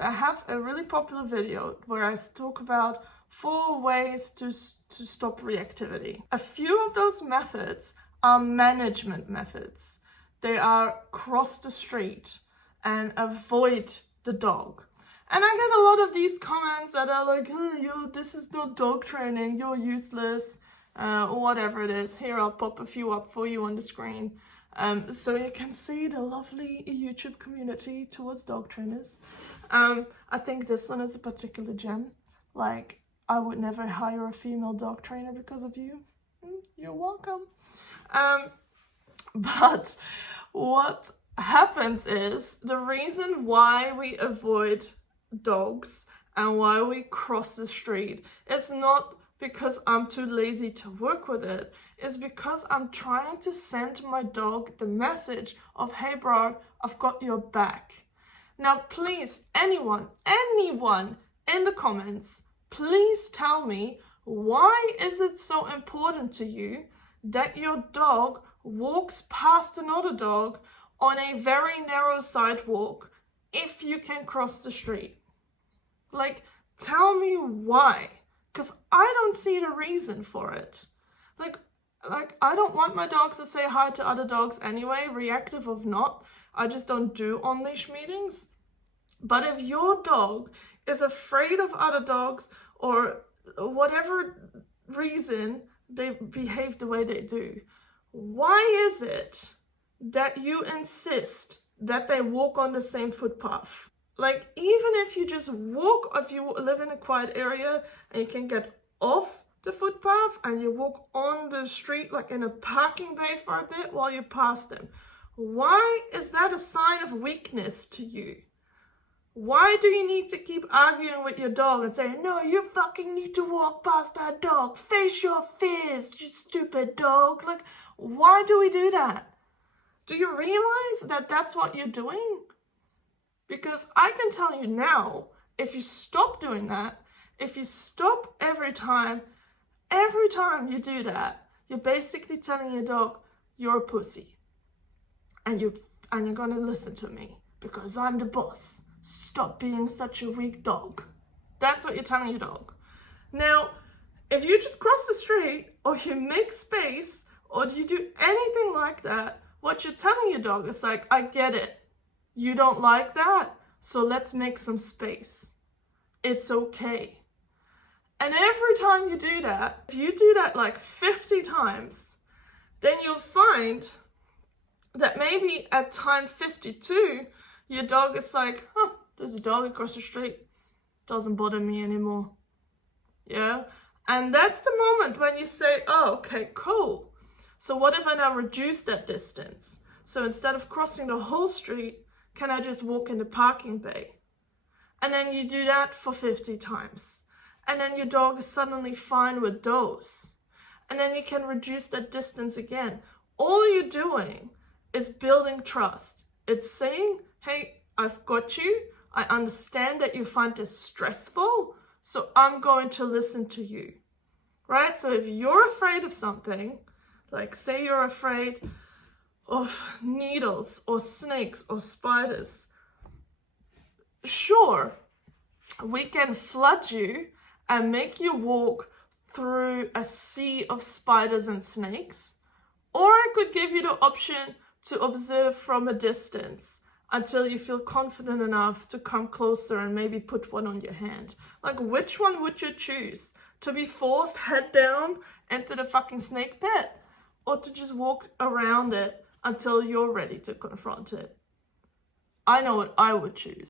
I have a really popular video where I talk about 4 ways to stop reactivity. A few of those methods are management methods. They are cross the street and avoid the dog. And I get a lot of these comments that are like, oh, this is not dog training, you're useless, or whatever it is. Here, I'll pop a few up for you on the screen. So you can see the lovely YouTube community towards dog trainers. I think this one is a particular gem. Like, I would never hire a female dog trainer because of you. You're welcome. But what happens is, the reason why we avoid dogs and why we cross the street is not because I'm too lazy to work with it. It's because I'm trying to send my dog the message of, hey bro, I've got your back. Now please, anyone in the comments, please tell me, why is it so important to you that your dog walks past another dog on a very narrow sidewalk if you can cross the street? Like, tell me why. Because I don't see the reason for it. Like I don't want my dogs to say hi to other dogs anyway, reactive or not. I just don't do on-leash meetings. But if your dog is afraid of other dogs, or whatever reason they behave the way they do, why is it that you insist that they walk on the same footpath? Like, even if you just walk, if you live in a quiet area and you can get off the footpath and you walk on the street, like in a parking bay for a bit while you pass them, why is that a sign of weakness to you? Why do you need to keep arguing with your dog and saying, no, you fucking need to walk past that dog, face your fears, you stupid dog? Like, why do we do that? Do you realize that that's what you're doing? Because I can tell you now, if you stop doing that, if you stop every time you do that, you're basically telling your dog, you're a pussy. And you're gonna listen to me because I'm the boss. Stop being such a weak dog. That's what you're telling your dog. Now, if you just cross the street, or you make space, or you do anything like that, what you're telling your dog is like, I get it. You don't like that, so let's make some space. It's okay. And every time you do that, if you do that like 50 times, then you'll find that maybe at time 52, your dog is like, oh, there's a dog across the street. Doesn't bother me anymore. Yeah? And that's the moment when you say, oh, okay, cool. So what if I now reduce that distance? So instead of crossing the whole street, can I just walk in the parking bay? And then you do that for 50 times. And then your dog is suddenly fine with those. And then you can reduce that distance again. All you're doing is building trust. It's saying, hey, I've got you. I understand that you find this stressful, so I'm going to listen to you. Right? So if you're afraid of something, like say you're afraid of needles or snakes or spiders, sure, we can flood you and make you walk through a sea of spiders and snakes, or I could give you the option to observe from a distance until you feel confident enough to come closer and maybe put one on your hand. Like, which one would you choose? To be forced head down into the fucking snake pit, or to just walk around it until you're ready to confront it? I know what I would choose.